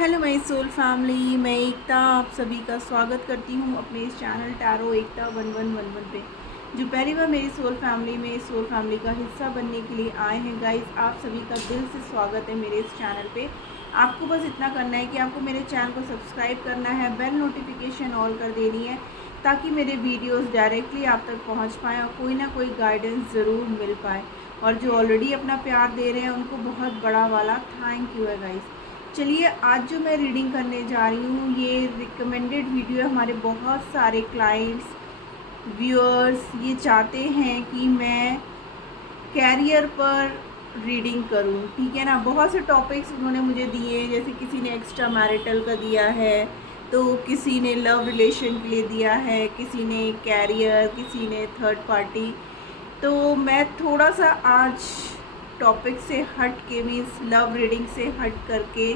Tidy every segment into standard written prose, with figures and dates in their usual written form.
Hello my soul family, मैं एकता आप सभी का स्वागत करती हूँ अपने इस चैनल टैरो एकता 1111 पे। जो पहली बार मेरी सोल फैमिली का हिस्सा बनने के लिए आए हैं गाइस, आप सभी का दिल से स्वागत है मेरे इस चैनल पे। आपको बस इतना करना है कि आपको मेरे चैनल को सब्सक्राइब करना है, बेल नोटिफिकेशन ऑल कर देनी है ताकि मेरे वीडियोज़ डायरेक्टली आप तक पहुँच पाएँ और कोई ना कोई गाइडेंस ज़रूर मिल पाए। और जो ऑलरेडी अपना प्यार दे रहे हैं उनको बहुत बड़ा वाला थैंक यू है गाइस। चलिए, आज जो मैं रीडिंग करने जा रही हूँ ये रिकमेंडेड वीडियो है। हमारे बहुत सारे क्लाइंट्स, व्यूअर्स ये चाहते हैं कि मैं कैरियर पर रीडिंग करूँ, ठीक है ना। बहुत से टॉपिक्स उन्होंने मुझे दिए, जैसे किसी ने एक्स्ट्रा मैरिटल का दिया है, तो किसी ने लव रिलेशन के लिए दिया है, किसी ने कैरियर, किसी ने थर्ड पार्टी। तो मैं थोड़ा सा आज टॉपिक से हट के, मीन्स लव रीडिंग से हट करके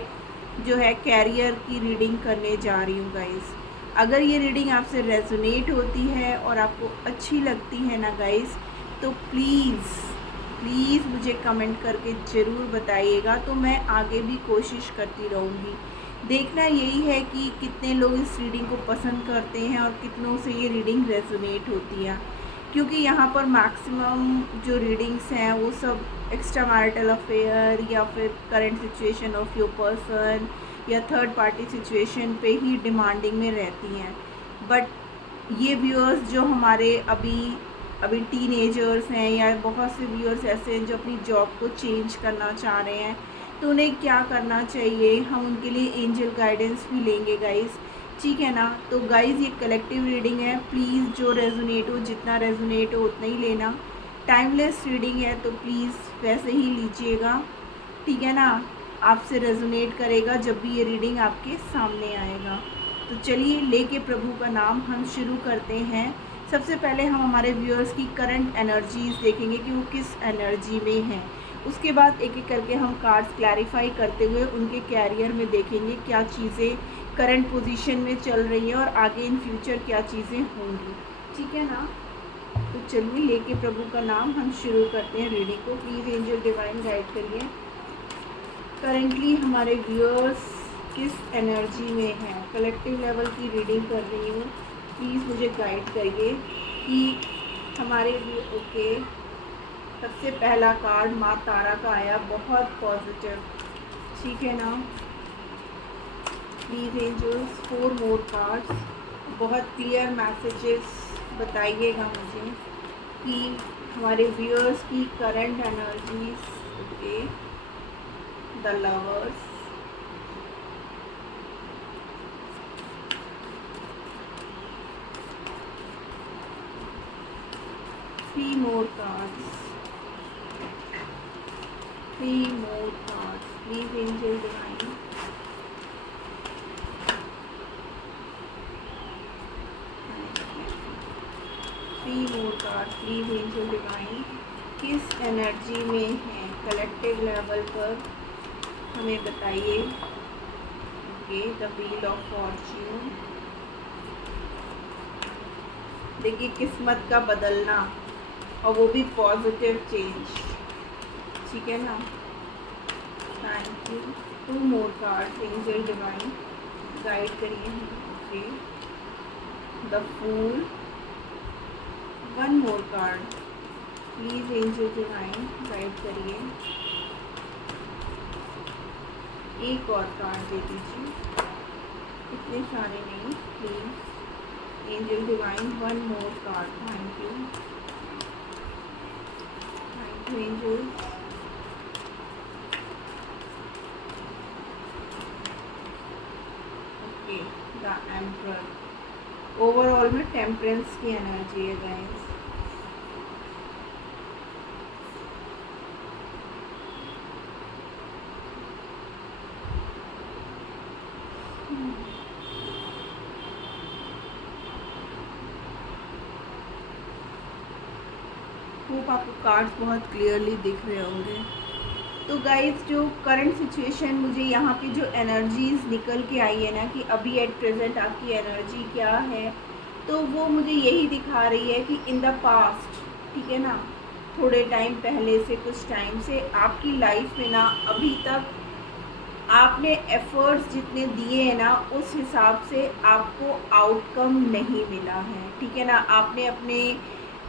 जो है कैरियर की रीडिंग करने जा रही हूँ गाइस। अगर ये रीडिंग आपसे रेजोनेट होती है और आपको अच्छी लगती है ना गाइस, तो प्लीज़ मुझे कमेंट करके ज़रूर बताइएगा, तो मैं आगे भी कोशिश करती रहूँगी। देखना यही है कि कितने लोग इस रीडिंग को पसंद करते हैं और कितनों से ये रीडिंग रेजोनेट होती है, क्योंकि यहाँ पर मैक्सिमम जो रीडिंग्स हैं वो सब एक्स्ट्रा मैरिटल अफेयर या फिर current situation of your person या थर्ड पार्टी सिचुएशन पे ही डिमांडिंग में रहती हैं। बट ये व्यूअर्स जो हमारे अभी टीनेजर्स हैं, या बहुत से व्यूअर्स ऐसे हैं जो अपनी जॉब को चेंज करना चाह रहे हैं, तो उन्हें क्या करना चाहिए, हम उनके लिए एंजल गाइडेंस भी लेंगे गाइस, ठीक है ना। तो गाइज़ ये कलेक्टिव रीडिंग है, प्लीज़ जो रेजोनेट हो, जितना रेजोनेट हो उतना ही लेना। टाइमलेस रीडिंग है तो प्लीज़ वैसे ही लीजिएगा, ठीक है ना। आपसे रेजोनेट करेगा जब भी ये रीडिंग आपके सामने आएगा। तो चलिए, लेके प्रभु का नाम हम शुरू करते हैं। सबसे पहले हम हमारे व्यूअर्स की करंट एनर्जीज़ देखेंगे कि वो किस एनर्जी में हैं। उसके बाद एक एक करके हम कार्ड्स क्लैरिफाई करते हुए उनके कैरियर में देखेंगे क्या चीज़ें करंट पोजीशन में चल रही है और आगे इन फ्यूचर क्या चीज़ें होंगी, ठीक है ना। तो चलिए, लेके प्रभु का नाम हम शुरू करते हैं रीडिंग को। प्लीज़ एंजल डिवाइन गाइड करिए, करेंटली हमारे व्यूअर्स किस एनर्जी में हैं। कलेक्टिव लेवल की रीडिंग कर रही हूँ, प्लीज़ मुझे गाइड करिए कि हमारे ओके। सबसे पहला कार्ड माँ तारा का आया, बहुत पॉजिटिव, ठीक है ना। प्लीज़ एंजल्स 4 मोर कार्ड्स, बहुत क्लियर मैसेजेस बताइएगा मुझे कि हमारे व्यूअर्स की current energies. Okay, the lovers, three more cards, please angel divine. Three more cards, please angel divine, किस एनर्जी में है कलेक्टिव लेवल पर, हमें बताइए। Okay, the wheel of Fortune, देखिए किस्मत का बदलना और वो भी पॉजिटिव चेंज, ठीक है ना। Thank you. 2 more cards, angel divine guide करिए। Okay, the fool, 1 more card, please angel divine guide करिए। एक और कार्ड दे दीजिए, इतने सारे नहीं, please angel divine 1 more card. Thank you angel. Okay, the emperor, overall में टेम्परेंस की एनर्जी है गाइस। होप आपको कार्ड्स बहुत क्लियरली दिख रहे होंगे। तो गाइस, जो करंट सिचुएशन मुझे यहाँ पे जो एनर्जीज निकल के आई है ना कि अभी एट प्रेजेंट आपकी एनर्जी क्या है, तो वो मुझे यही दिखा रही है कि इन द पास्ट, ठीक है ना, थोड़े टाइम पहले से, कुछ टाइम से आपकी लाइफ में ना अभी तक आपने एफ़र्ट्स जितने दिए हैं ना, उस हिसाब से आपको आउटकम नहीं मिला है, ठीक है ना। आपने अपने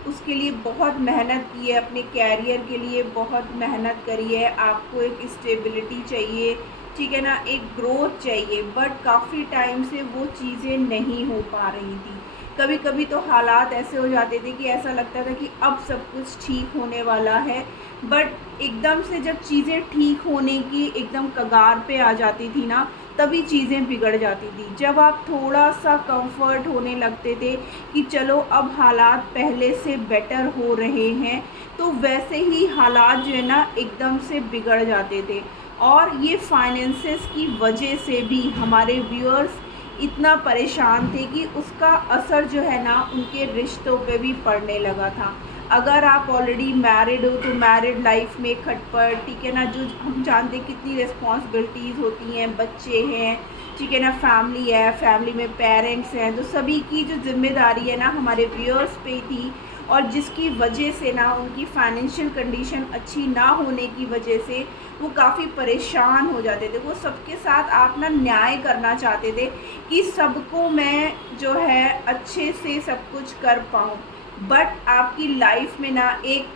उसके लिए बहुत मेहनत की है, अपने कैरियर के लिए बहुत मेहनत करी है, आपको एक स्टेबिलिटी चाहिए, ठीक है ना, एक ग्रोथ चाहिए, बट काफ़ी टाइम से वो चीज़ें नहीं हो पा रही थी। कभी कभी तो हालात ऐसे हो जाते थे कि ऐसा लगता था कि अब सब कुछ ठीक होने वाला है, बट एकदम से जब चीज़ें ठीक होने की एकदम कगार पे आ जाती थी ना, तभी चीज़ें बिगड़ जाती थी। जब आप थोड़ा सा कंफर्ट होने लगते थे कि चलो अब हालात पहले से बेटर हो रहे हैं, तो वैसे ही हालात जो है ना एकदम से बिगड़ जाते थे। और ये फाइनेंसेस की वजह से भी हमारे व्यूअर्स इतना परेशान थे कि उसका असर जो है ना उनके रिश्तों पे भी पड़ने लगा था। अगर आप ऑलरेडी मैरिड हो तो मैरिड लाइफ में खटपट, ठीक है ना, जो हम जानते हैं कितनी रिस्पॉन्सिबिलिटीज़ होती हैं, बच्चे हैं, ठीक है ना, फैमिली है, फैमिली में पेरेंट्स हैं, तो सभी की जो जिम्मेदारी है ना हमारे व्यूअर्स पे थी। और जिसकी वजह से ना उनकी फाइनेंशियल कंडीशन अच्छी ना होने की वजह से वो काफ़ी परेशान हो जाते थे। वो सबके साथ आप ना न्याय करना चाहते थे कि सबको मैं जो है अच्छे से सब कुछ कर पाऊँ, बट आपकी लाइफ में ना एक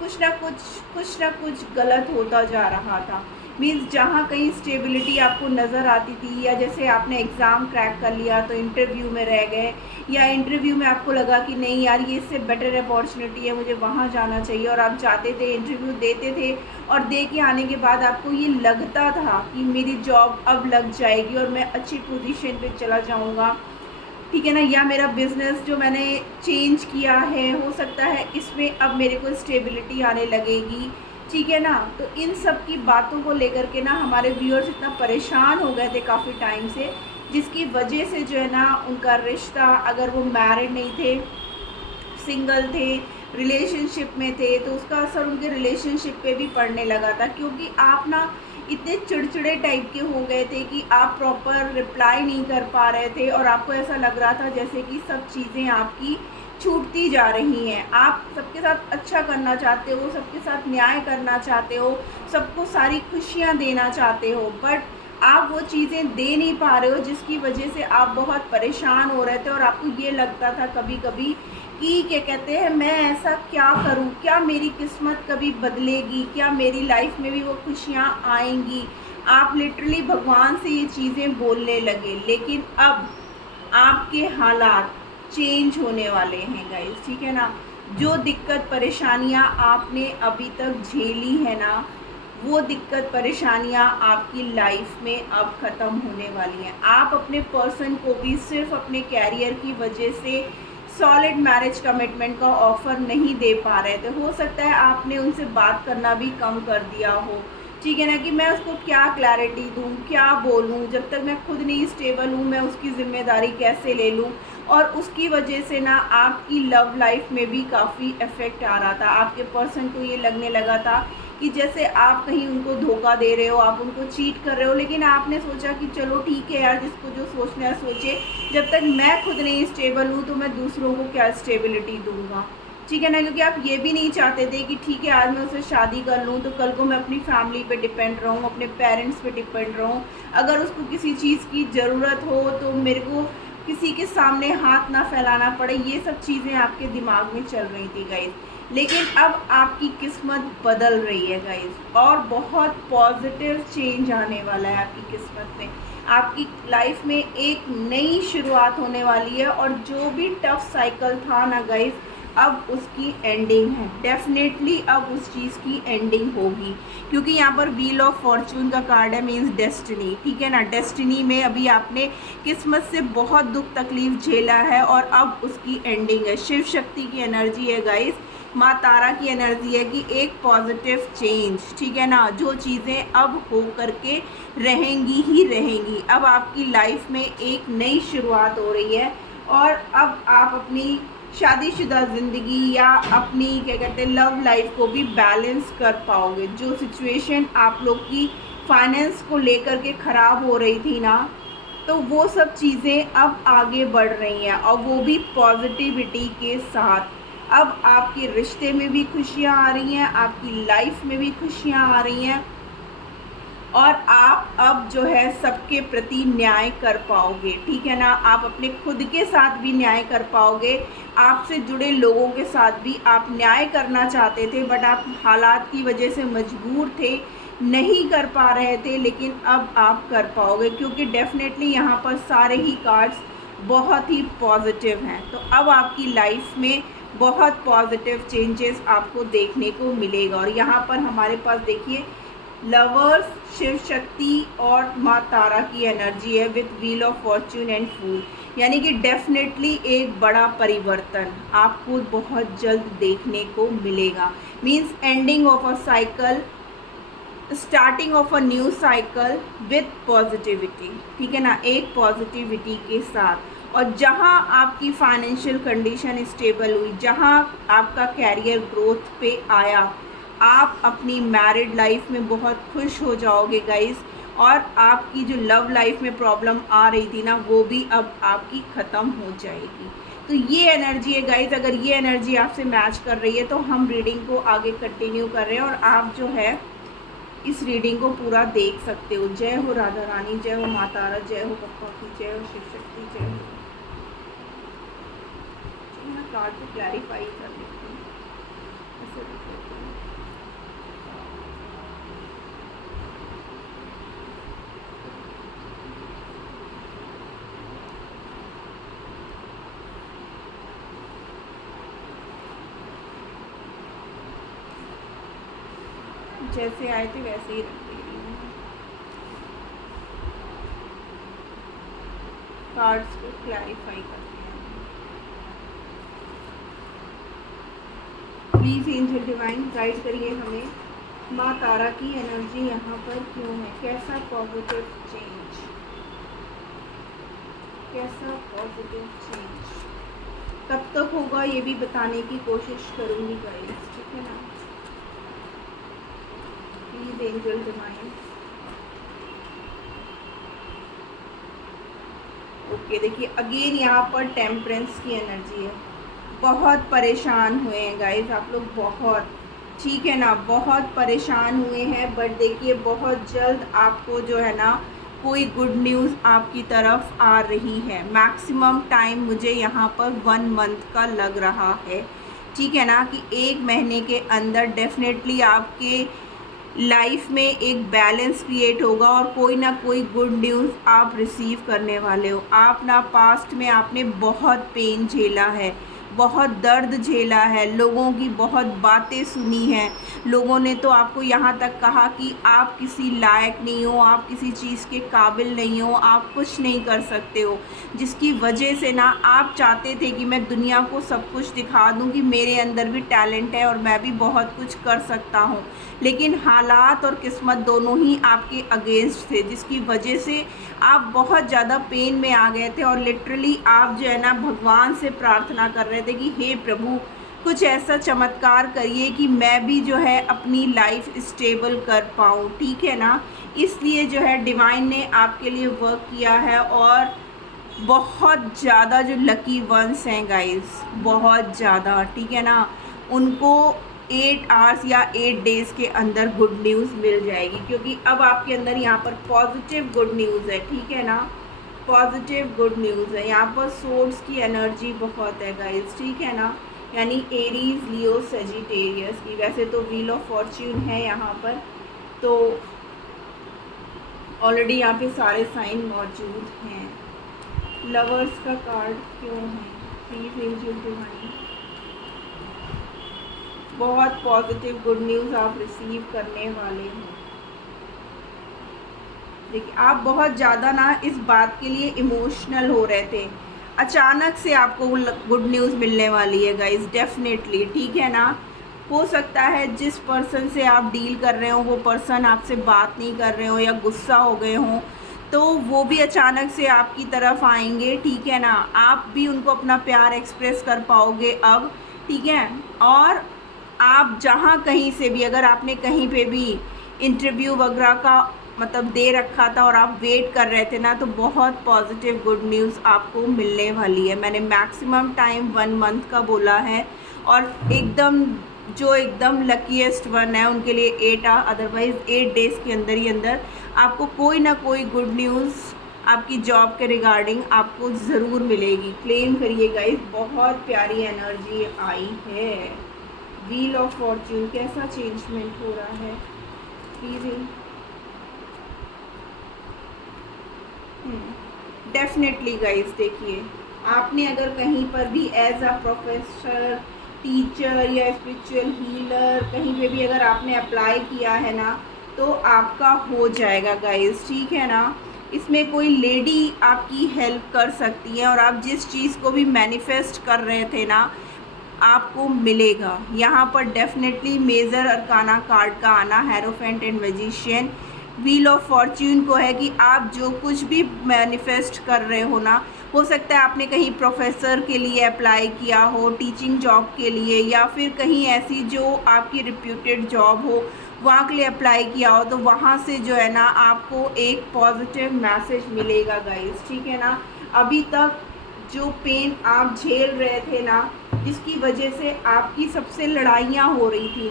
कुछ ना कुछ गलत होता जा रहा था। मीन्स जहाँ कहीं स्टेबिलिटी आपको नज़र आती थी, या जैसे आपने एग्ज़ाम क्रैक कर लिया तो इंटरव्यू में रह गए, या इंटरव्यू में आपको लगा कि नहीं यार ये इससे बेटर अपॉर्चुनिटी है, मुझे वहाँ जाना चाहिए, और आप जाते थे, इंटरव्यू देते थे, और दे के आने के बाद आपको ये लगता था कि मेरी जॉब अब लग जाएगी और मैं अच्छी पोजीशन पे चला जाऊँगा, ठीक है ना, या मेरा बिज़नेस जो मैंने चेंज किया है हो सकता है इसमें अब मेरे को स्टेबिलिटी आने लगेगी, ठीक है ना। तो इन सब की बातों को लेकर के ना हमारे व्यूअर्स इतना परेशान हो गए थे काफ़ी टाइम से, जिसकी वजह से जो है ना उनका रिश्ता, अगर वो मैरिड नहीं थे, सिंगल थे, रिलेशनशिप में थे, तो उसका असर उनके रिलेशनशिप पे भी पड़ने लगा था। क्योंकि आप ना इतने चिड़चिड़े टाइप के हो गए थे कि आप प्रॉपर रिप्लाई नहीं कर पा रहे थे, और आपको ऐसा लग रहा था जैसे कि सब चीज़ें आपकी छूटती जा रही हैं। आप सबके साथ अच्छा करना चाहते हो, सबके साथ न्याय करना चाहते हो, सबको सारी खुशियाँ देना चाहते हो, बट आप वो चीज़ें दे नहीं पा रहे हो, जिसकी वजह से आप बहुत परेशान हो रहे थे। और आपको ये लगता था कभी कभी कि क्या कहते हैं, मैं ऐसा क्या करूं, क्या मेरी किस्मत कभी बदलेगी, क्या मेरी लाइफ में भी वो खुशियां आएंगी। आप लिटरली भगवान से ये चीज़ें बोलने लगे। लेकिन अब आपके हालात चेंज होने वाले हैं गाइस, ठीक है ना। जो दिक्कत परेशानियां आपने अभी तक झेली है ना, वो दिक्कत परेशानियां आपकी लाइफ में अब ख़त्म होने वाली हैं। आप अपने पर्सन को भी सिर्फ अपने कैरियर की वजह से सॉलिड मैरिज कमिटमेंट का ऑफ़र नहीं दे पा रहे थे। हो सकता है आपने उनसे बात करना भी कम कर दिया हो, ठीक है ना, कि मैं उसको क्या क्लैरिटी दूँ, क्या बोलूँ, जब तक मैं खुद नहीं स्टेबल हूँ मैं उसकी ज़िम्मेदारी कैसे ले लूँ। और उसकी वजह से ना आपकी लव लाइफ में भी काफ़ी इफ़ेक्ट आ रहा था। आपके पर्सन को ये लगने लगा था कि जैसे आप कहीं उनको धोखा दे रहे हो, आप उनको चीट कर रहे हो। लेकिन आपने सोचा कि चलो ठीक है यार, जिसको जो सोचना है सोचे, जब तक मैं खुद नहीं स्टेबल हूँ तो मैं दूसरों को क्या स्टेबिलिटी दूँगा, ठीक है ना। क्योंकि आप ये भी नहीं चाहते थे कि ठीक है आज मैं उससे शादी कर लूँ तो कल को मैं अपनी फैमिली पे डिपेंड रहूँ, अपने पेरेंट्स पे डिपेंड रहूँ। अगर उसको किसी चीज़ की ज़रूरत हो तो मेरे को किसी के सामने हाथ ना फैलाना पड़े। ये सब चीज़ें आपके दिमाग में चल रही थी गाइस। लेकिन अब आपकी किस्मत बदल रही है गाइस, और बहुत पॉजिटिव चेंज आने वाला है आपकी किस्मत में। आपकी लाइफ में एक नई शुरुआत होने वाली है, और जो भी टफ साइकिल था ना गाइस, अब उसकी एंडिंग है। डेफिनेटली अब उस चीज़ की एंडिंग होगी, क्योंकि यहाँ पर व्हील ऑफ फॉर्चून का कार्ड है, मीन्स डेस्टिनी, ठीक है ना। डेस्टिनी में अभी आपने किस्मत से बहुत दुख तकलीफ झेला है, और अब उसकी एंडिंग है। शिव शक्ति की एनर्जी है गाइस, माँ तारा की एनर्जी है कि एक पॉजिटिव चेंज, ठीक है ना। जो चीज़ें अब हो करके रहेंगी ही रहेंगी। अब आपकी लाइफ में एक नई शुरुआत हो रही है, और अब आप अपनी शादीशुदा ज़िंदगी या अपनी क्या कहते हैं लव लाइफ को भी बैलेंस कर पाओगे। जो सिचुएशन आप लोग की फाइनेंस को लेकर के ख़राब हो रही थी ना, तो वो सब चीज़ें अब आगे बढ़ रही हैं, और वो भी पॉजिटिविटी के साथ। अब आपके रिश्ते में भी खुशियाँ आ रही हैं, आपकी लाइफ में भी खुशियाँ आ रही हैं, और आप अब जो है सबके प्रति न्याय कर पाओगे, ठीक है ना। आप अपने खुद के साथ भी न्याय कर पाओगे, आपसे जुड़े लोगों के साथ भी आप न्याय करना चाहते थे बट आप हालात की वजह से मजबूर थे, नहीं कर पा रहे थे, लेकिन अब आप कर पाओगे क्योंकि डेफिनेटली यहाँ पर सारे ही कार्ड्स बहुत ही पॉजिटिव हैं। तो अब आपकी लाइफ में बहुत पॉजिटिव चेंजेस आपको देखने को मिलेगा। और यहाँ पर हमारे पास देखिए लवर्स, शिव शक्ति और माँ तारा की एनर्जी है with wheel of fortune and fool, यानी कि डेफिनेटली एक बड़ा परिवर्तन आपको बहुत जल्द देखने को मिलेगा। Means ending of a cycle, starting of a new cycle with positivity, ठीक है ना, एक पॉजिटिविटी के साथ। और जहाँ आपकी फाइनेंशियल कंडीशन स्टेबल हुई, जहाँ आपका कैरियर ग्रोथ पे आया, आप अपनी मैरिड लाइफ में बहुत खुश हो जाओगे गाइस। और आपकी जो लव लाइफ में प्रॉब्लम आ रही थी ना, वो भी अब आपकी ख़त्म हो जाएगी। तो ये एनर्जी है गाइस। अगर ये एनर्जी आपसे मैच कर रही है तो हम रीडिंग को आगे कंटिन्यू कर रहे हैं और आप जो है इस रीडिंग को पूरा देख सकते हो। जय हो राधा रानी, जय हो माँ तारा, जय हो पप्पा की, जय हो शिव शक्ति, जय हो। मैं कार्ड को क्लैरिफाई कर लेती हूँ, ऐसे देख लेती हूँ। जैसे आए थे वैसे ही रख दे रही हूँ। कार्ड्स को क्लैरिफाई करते हैं। प्लीज़ एंजल डिवाइन गाइड करिए हमें, माँ तारा की एनर्जी यहाँ पर क्यों है, कैसा पॉजिटिव चेंज, कैसा पॉजिटिव चेंज कब तक होगा ये भी बताने की कोशिश करूँगी गाइस, ठीक है ना। Please angel divine. ओके देखिए अगेन यहाँ पर टेम्परेंस की एनर्जी है। बहुत परेशान हुए हैं गाइस आप लोग, बहुत, ठीक है ना, बहुत परेशान हुए हैं। बट देखिए बहुत जल्द आपको जो है ना कोई गुड न्यूज़ आपकी तरफ आ रही है। मैक्सिमम टाइम मुझे यहाँ पर 1 मंथ का लग रहा है, ठीक है ना, कि 1 महीने के अंदर डेफिनेटली आपके लाइफ में एक बैलेंस क्रिएट होगा और कोई ना कोई गुड न्यूज़ आप रिसीव करने वाले हो। आप ना पास्ट में आपने बहुत पेन झेला है, बहुत दर्द झेला है, लोगों की बहुत बातें सुनी हैं, लोगों ने तो आपको यहाँ तक कहा कि आप किसी लायक नहीं हो, आप किसी चीज़ के काबिल नहीं हो, आप कुछ नहीं कर सकते हो, जिसकी वजह से ना आप चाहते थे कि मैं दुनिया को सब कुछ दिखा दूँ कि मेरे अंदर भी टैलेंट है और मैं भी बहुत कुछ कर सकता हूँ। लेकिन हालात और किस्मत दोनों ही आपके अगेंस्ट थे, जिसकी वजह से आप बहुत ज़्यादा पेन में आ गए थे और लिटरली आप जो है ना भगवान से प्रार्थना कर रहे थे कि हे प्रभु कुछ ऐसा चमत्कार करिए कि मैं भी जो है अपनी लाइफ स्टेबल कर पाऊँ, ठीक है ना। इसलिए जो है डिवाइन ने आपके लिए वर्क किया है और बहुत ज़्यादा जो लकी वंस हैं गाइस, बहुत ज़्यादा, ठीक है ना, उनको 8 आवर्स या 8 डेज़ के अंदर गुड न्यूज़ मिल जाएगी क्योंकि अब आपके अंदर यहाँ पर पॉजिटिव गुड न्यूज़ है, ठीक है ना, पॉजिटिव गुड न्यूज़ है। यहाँ पर सोर्स की एनर्जी बहुत है गाइस, ठीक है ना, यानी एरीज, लियो, सेजिटेरियस की। वैसे तो व्हील ऑफ फॉर्च्यून है यहाँ पर, तो ऑलरेडी यहाँ पे सारे साइन मौजूद हैं। लवर्स का कार्ड क्यों है, प्लीज एंजल डिवाइन। बहुत पॉजिटिव गुड न्यूज़ आप रिसीव करने वाले हैं। देखिए आप बहुत ज़्यादा ना इस बात के लिए इमोशनल हो रहे थे, अचानक से आपको गुड न्यूज़ मिलने वाली है गाइस, डेफिनेटली, ठीक है ना। हो सकता है जिस पर्सन से आप डील कर रहे हो वो पर्सन आपसे बात नहीं कर रहे हो या गुस्सा हो गए हों, तो वो भी अचानक से आपकी तरफ आएंगे, ठीक है ना। आप भी उनको अपना प्यार एक्सप्रेस कर पाओगे अब, ठीक है। और आप जहाँ कहीं से भी, अगर आपने कहीं पे भी इंटरव्यू वगैरह का मतलब दे रखा था और आप वेट कर रहे थे ना, तो बहुत पॉजिटिव गुड न्यूज़ आपको मिलने वाली है। मैंने मैक्सिमम टाइम 1 मंथ का बोला है और एकदम जो एकदम लकीएस्ट वन है उनके लिए 8 अदरवाइज़ 8 डेज़ के अंदर ही अंदर आपको कोई ना कोई गुड न्यूज़ आपकी जॉब के रिगार्डिंग आपको ज़रूर मिलेगी। क्लेम करिए गाइस, बहुत प्यारी एनर्जी आई है। व्हील ऑफ फॉर्च्यून, कैसा चेंजमेंट हो रहा है प्लीज़। डेफिनेटली गाइस, देखिए आपने अगर कहीं पर भी एज अ प्रोफेसर, टीचर या स्पिरिचुअल हीलर कहीं पे भी अगर आपने अप्लाई किया है ना, तो आपका हो जाएगा गाइस, ठीक है ना। इसमें कोई लेडी आपकी हेल्प कर सकती है और आप जिस चीज़ को भी मैनिफेस्ट कर रहे थे ना, आपको मिलेगा। यहाँ पर डेफिनेटली मेजर अरकाना कार्ड का आना, hierophant and magician. Wheel of Fortune को है कि आप जो कुछ भी मैनिफेस्ट कर रहे हो ना, हो सकता है आपने कहीं प्रोफेसर के लिए अप्लाई किया हो, टीचिंग जॉब के लिए, या फिर कहीं ऐसी जो आपकी रिप्यूटेड जॉब हो वहाँ के लिए अप्लाई किया हो, तो वहाँ से जो है ना आपको एक पॉजिटिव मैसेज मिलेगा गाइस, ठीक है ना। अभी तक जो पेन आप झेल रहे थे ना, जिसकी वजह से आपकी सबसे लड़ाइयाँ हो रही थी,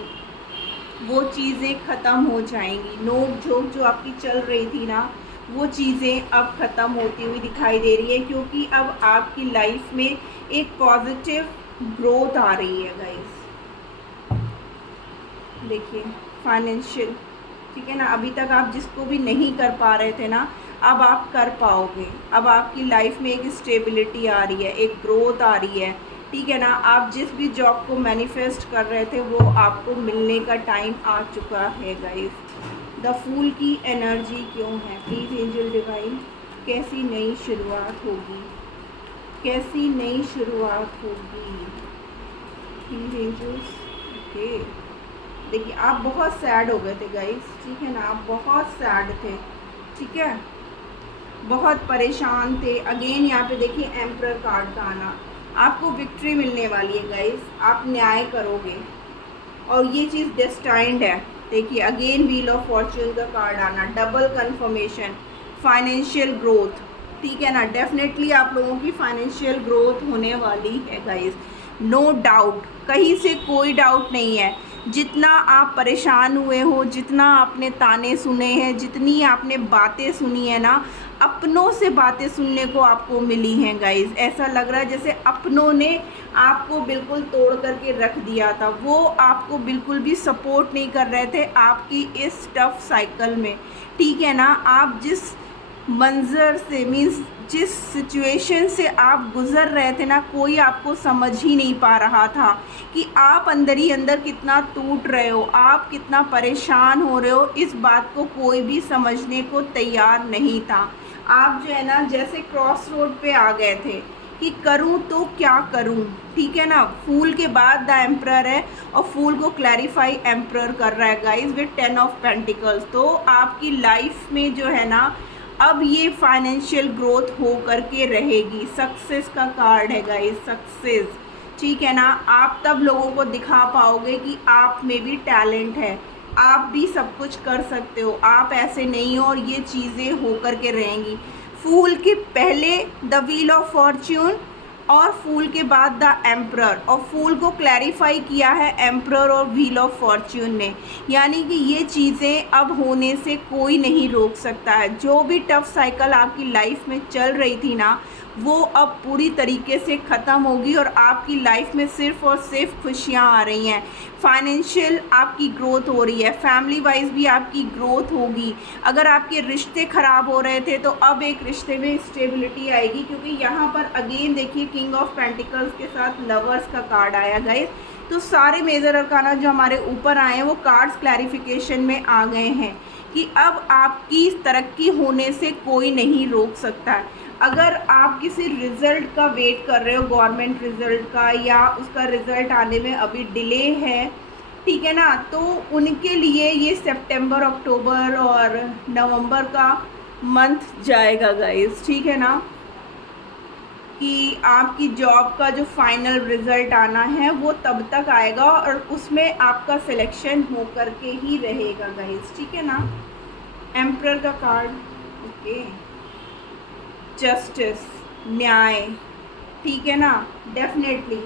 वो चीज़ें ख़त्म हो जाएंगी। नोक झोंक जो आपकी चल रही थी ना, वो चीज़ें अब ख़त्म होती हुई दिखाई दे रही है, क्योंकि अब आपकी लाइफ में एक पॉजिटिव ग्रोथ आ रही है गाइस। देखिए फाइनेंशियल, ठीक है ना, अभी तक आप जिसको भी नहीं कर पा रहे थे ना, अब आप कर पाओगे। अब आपकी लाइफ में एक स्टेबिलिटी आ रही है, एक ग्रोथ आ रही है, ठीक है ना। आप जिस भी जॉब को मैनिफेस्ट कर रहे थे वो आपको मिलने का टाइम आ चुका है गाइस। द फूल की एनर्जी क्यों है प्लीज़ एंजल डिवाइन, कैसी नई शुरुआत होगी, कैसी नई शुरुआत होगी प्लीज़ एंजल्स। ओके, देखिए आप बहुत सैड हो गए थे गाइस, ठीक है ना, आप बहुत सैड थे, ठीक है, बहुत परेशान थे। अगेन यहाँ पे देखिए एम्परर कार्ड का आना, आपको विक्ट्री मिलने वाली है गाइस, आप न्याय करोगे और ये चीज़ डेस्टाइंड है। देखिए अगेन व्हील ऑफ फॉर्च्यून का कार्ड आना, डबल कंफर्मेशन, फाइनेंशियल ग्रोथ, ठीक है ना। डेफिनेटली आप लोगों की फाइनेंशियल ग्रोथ होने वाली है गाइस, नो डाउट, कहीं से कोई डाउट नहीं है। जितना आप परेशान हुए हो, जितना आपने ताने सुने हैं, जितनी आपने बातें सुनी है ना, अपनों से बातें सुनने को आपको मिली हैं गाइस। ऐसा लग रहा है जैसे अपनों ने आपको बिल्कुल तोड़ करके रख दिया था, वो आपको बिल्कुल भी सपोर्ट नहीं कर रहे थे आपकी इस टफ साइकिल में, ठीक है ना। आप जिस मंज़र से, मीन्स जिस सिचुएशन से आप गुज़र रहे थे ना, कोई आपको समझ ही नहीं पा रहा था कि आप अंदर ही अंदर कितना टूट रहे हो, आप कितना परेशान हो रहे हो, इस बात को कोई भी समझने को तैयार नहीं था। आप जो है ना जैसे क्रॉस रोड पे आ गए थे कि करूं तो क्या करूं, ठीक है ना। फूल के बाद द एम्परर है और फूल को क्लैरिफाई एम्परर कर रहा है गाइस विद 10 ऑफ पेंटिकल्स। तो आपकी लाइफ में जो है ना अब ये फाइनेंशियल ग्रोथ हो करके रहेगी। सक्सेस का कार्ड है गाइस, सक्सेस, ठीक है ना। आप तब लोगों को दिखा पाओगे कि आप में भी टैलेंट है, आप भी सब कुछ कर सकते हो, आप ऐसे नहीं हो, और ये चीज़ें हो करके रहेंगी। फूल के पहले द व्हील ऑफ फॉर्च्यून और फूल के बाद द एम्परर, और फूल को क्लैरिफाई किया है एम्परर और व्हील ऑफ फॉर्च्यून ने, यानी कि ये चीज़ें अब होने से कोई नहीं रोक सकता है। जो भी टफ साइकिल आपकी लाइफ में चल रही थी ना, वो अब पूरी तरीके से ख़त्म होगी और आपकी लाइफ में सिर्फ़ और सिर्फ खुशियाँ आ रही हैं। फाइनेंशियल आपकी ग्रोथ हो रही है, फैमिली वाइज भी आपकी ग्रोथ होगी। अगर आपके रिश्ते ख़राब हो रहे थे तो अब एक रिश्ते में स्टेबिलिटी आएगी, क्योंकि यहाँ पर अगेन देखिए किंग ऑफ पेंटिकल्स के साथ लवर्स का कार्ड आया गाइस। तो सारे मेजर अरकाना जो हमारे ऊपर आए हैं वो कार्ड्स क्लैरिफिकेशन में आ गए हैं कि अब आपकी तरक्की होने से कोई नहीं रोक सकता है। अगर आप किसी रिज़ल्ट का वेट कर रहे हो, गवर्नमेंट रिज़ल्ट का, या उसका रिज़ल्ट आने में अभी डिले है, ठीक है ना, तो उनके लिए ये सितंबर, अक्टूबर और नवंबर का मंथ जाएगा गाइस, ठीक है ना, कि आपकी जॉब का जो फाइनल रिज़ल्ट आना है वो तब तक आएगा और उसमें आपका सिलेक्शन हो करके ही रहेगा गाइस, ठीक है ना। एम्परर का कार्ड, ओके, जस्टिस, न्याय, ठीक है ना, डेफिनेटली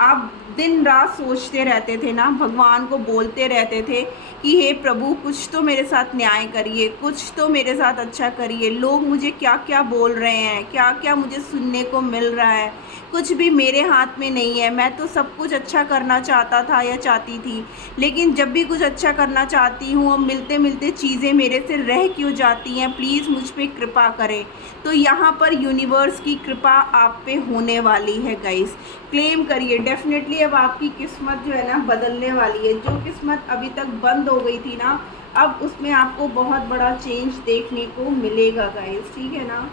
आप दिन रात सोचते रहते थे ना, भगवान को बोलते रहते थे कि हे प्रभु कुछ तो मेरे साथ न्याय करिए, कुछ तो मेरे साथ अच्छा करिए, लोग मुझे क्या क्या बोल रहे हैं, क्या क्या मुझे सुनने को मिल रहा है, कुछ भी मेरे हाथ में नहीं है। मैं तो सब कुछ अच्छा करना चाहता था या चाहती थी, लेकिन जब भी कुछ अच्छा करना चाहती हूँ और मिलते मिलते चीज़ें मेरे से रह क्यों जाती हैं, प्लीज़ मुझ पर कृपा करें। तो यहाँ पर यूनिवर्स की कृपा आप पे होने वाली है गाइस, क्लेम करिए डेफिनेटली। अब आपकी किस्मत जो है ना बदलने वाली है। जो किस्मत अभी तक बंद हो गई थी ना, अब उसमें आपको बहुत बड़ा चेंज देखने को मिलेगा गाइस, ठीक है ना।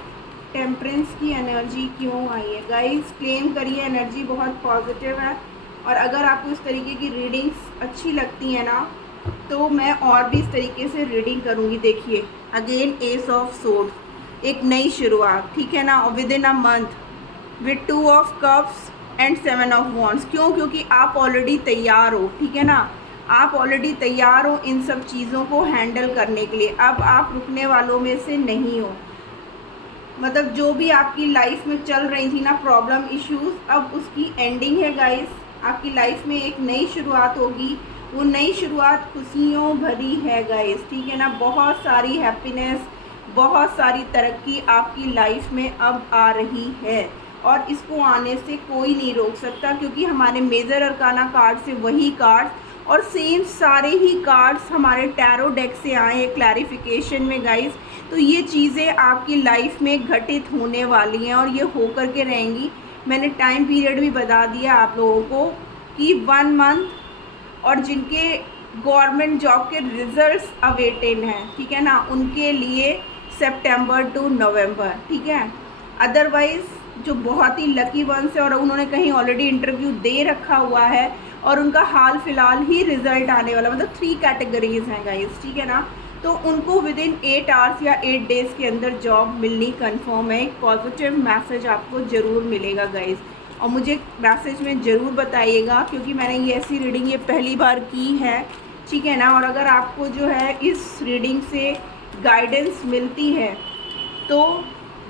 टेम्परेंस की एनर्जी क्यों आई है गाइस, क्लेम करिए, एनर्जी बहुत पॉजिटिव है। और अगर आपको इस तरीके की रीडिंग्स अच्छी लगती हैं ना, तो मैं और भी इस तरीके से रीडिंग करूँगी। देखिए अगेन एस ऑफ सोर्ड, एक नई शुरुआत, ठीक है ना, और with in a month with 2 of cups and 7 of wands. क्यों? क्योंकि आप ऑलरेडी तैयार हो, ठीक है ना, आप ऑलरेडी तैयार हो इन सब चीज़ों को हैंडल करने के लिए। अब आप रुकने वालों में से नहीं हो। मतलब जो भी आपकी लाइफ में चल रही थी ना प्रॉब्लम इश्यूज, अब उसकी एंडिंग है गाइस। आपकी लाइफ में एक नई शुरुआत होगी, वो नई शुरुआत खुशियों भरी है गाइस, ठीक है ना। बहुत सारी हैप्पीनेस, बहुत सारी तरक्की आपकी लाइफ में अब आ रही है, और इसको आने से कोई नहीं रोक सकता, क्योंकि हमारे मेजर अरकाना कार्ड से वही कार्ड और सेम सारे ही कार्ड्स हमारे टैरो डेक से आए हैं क्लैरिफिकेशन में गाइस। तो ये चीज़ें आपकी लाइफ में घटित होने वाली हैं और ये होकर के रहेंगी। मैंने टाइम पीरियड भी बता दिया आप लोगों को कि 1 मंथ, और जिनके गवर्नमेंट जॉब के रिजल्ट्स अवेटेड हैं, ठीक है ना, उनके लिए सितंबर टू नवंबर, ठीक है। अदरवाइज़ जो बहुत ही लकी वंस है और उन्होंने कहीं ऑलरेडी इंटरव्यू दे रखा हुआ है और उनका हाल फिलहाल ही रिजल्ट आने वाला, मतलब 3 कैटेगरीज हैं गाइस, ठीक है ना। तो उनको विद इन 8 आवर्स या 8 डेज़ के अंदर जॉब मिलनी कंफर्म है। एक पॉजिटिव मैसेज आपको ज़रूर मिलेगा गाइस, और मुझे मैसेज में ज़रूर बताइएगा, क्योंकि मैंने ये ऐसी रीडिंग ये पहली बार की है, ठीक है ना। और अगर आपको जो है इस रीडिंग से गाइडेंस मिलती है तो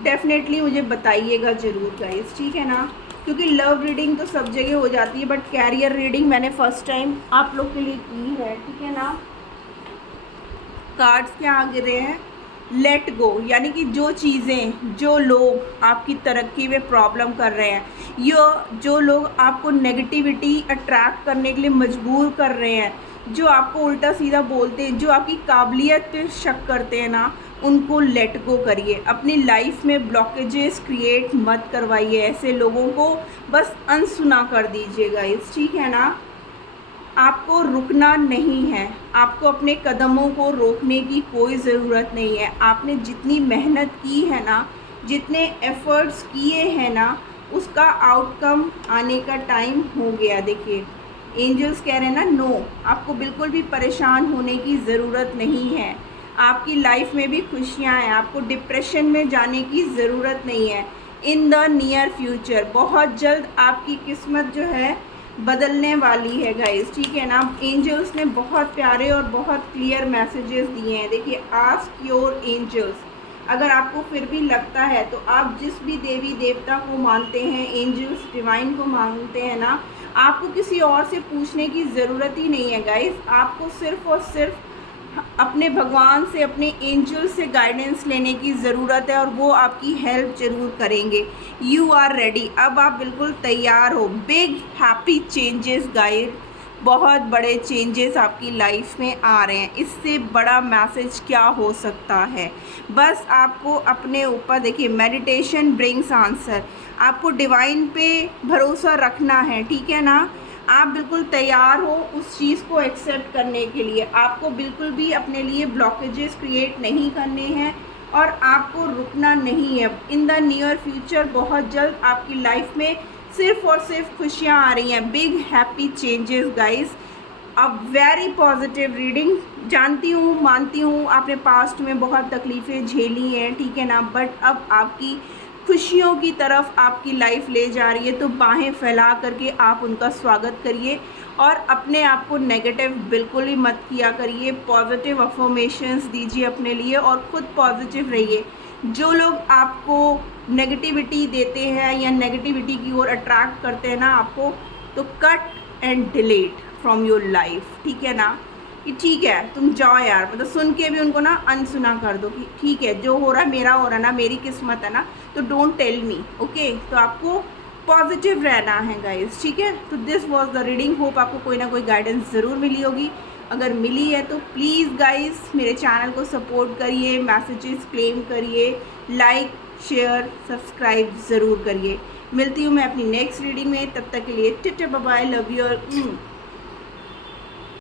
डेफिनेटली मुझे बताइएगा ज़रूर गाइस, ठीक है ना। क्योंकि लव रीडिंग तो सब जगह हो जाती है, बट कैरियर रीडिंग मैंने फर्स्ट टाइम आप लोग के लिए की है, ठीक है ना। कार्ड्स क्या आ रहे हैं, लेट गो, यानी कि जो चीज़ें, जो लोग आपकी तरक्की में प्रॉब्लम कर रहे हैं, या जो लोग आपको नेगेटिविटी अट्रैक्ट करने के लिए मजबूर कर रहे हैं, जो आपको उल्टा सीधा बोलते हैं, जो आपकी काबिलियत पे शक करते हैं ना, उनको लेट गो करिए। अपनी लाइफ में ब्लॉकेजेस क्रिएट मत करवाइए, ऐसे लोगों को बस अनसुना कर दीजिएगा इस, ठीक है ना। आपको रुकना नहीं है, आपको अपने कदमों को रोकने की कोई ज़रूरत नहीं है। आपने जितनी मेहनत की है ना, जितने एफ़र्ट्स किए हैं ना, उसका आउटकम आने का टाइम हो गया। देखिए एंजल्स कह रहे हैं ना, नो, आपको बिल्कुल भी परेशान होने की ज़रूरत नहीं है। आपकी लाइफ में भी खुशियाँ हैं, आपको डिप्रेशन में जाने की ज़रूरत नहीं है। इन द नियर फ्यूचर बहुत जल्द आपकी किस्मत जो है बदलने वाली है गाइस, ठीक है ना। एंजल्स ने बहुत प्यारे और बहुत क्लियर मैसेजेस दिए हैं। देखिए आस्क योर एंजल्स, अगर आपको फिर भी लगता है तो आप जिस भी देवी देवता को मानते हैं, एंजल्स डिवाइन को मानते हैं ना, आपको किसी और से पूछने की ज़रूरत ही नहीं है गाइस। आपको सिर्फ़ और सिर्फ अपने भगवान से, अपने एंजल से गाइडेंस लेने की ज़रूरत है, और वो आपकी हेल्प ज़रूर करेंगे। यू आर रेडी, अब आप बिल्कुल तैयार हो। बिग हैप्पी चेंजेस गाइस, बहुत बड़े चेंजेस आपकी लाइफ में आ रहे हैं। इससे बड़ा मैसेज क्या हो सकता है। बस आपको अपने ऊपर, देखिए मेडिटेशन ब्रिंग्स आंसर, आपको डिवाइन पे भरोसा रखना है, ठीक है ना। आप बिल्कुल तैयार हो उस चीज़ को एक्सेप्ट करने के लिए। आपको बिल्कुल भी अपने लिए ब्लॉकेजेस क्रिएट नहीं करने हैं और आपको रुकना नहीं है। इन द नियर फ्यूचर बहुत जल्द आपकी लाइफ में सिर्फ़ और सिर्फ खुशियाँ आ रही हैं। Big happy changes guys. अब वेरी पॉजिटिव रीडिंग, जानती हूँ, मानती हूँ आपने पास्ट में बहुत तकलीफ़ें झेली हैं, ठीक है ना, बट अब आपकी खुशियों की तरफ आपकी लाइफ ले जा रही है। तो बाहें फैला करके आप उनका स्वागत करिए और अपने आप को नेगेटिव बिल्कुल ही मत किया करिए। पॉजिटिव अफर्मेशंस दीजिए अपने लिए और ख़ुद पॉजिटिव रहिए। जो लोग आपको नेगेटिविटी देते हैं या नेगेटिविटी की ओर अट्रैक्ट करते हैं ना आपको, तो cut and delete from your life, ठीक है ना, कि ठीक है तुम जाओ यार, मतलब सुन के भी उनको ना अनसुना कर दो कि ठीक है जो हो रहा है मेरा हो रहा है ना, मेरी किस्मत है ना, तो डोंट टेल मी, ओके। तो आपको पॉजिटिव रहना है गाइस, ठीक है। तो this was the reading, hope आपको कोई ना कोई गाइडेंस ज़रूर मिली होगी। अगर मिली है तो प्लीज़ गाइस मेरे चैनल को सपोर्ट करिए, मैसेजेस क्लेम करिए, लाइक शेयर सब्सक्राइब ज़रूर करिए। मिलती हूँ मैं अपनी नेक्स्ट रीडिंग में, तब तक के लिए टिट बाय बाय, लव यू।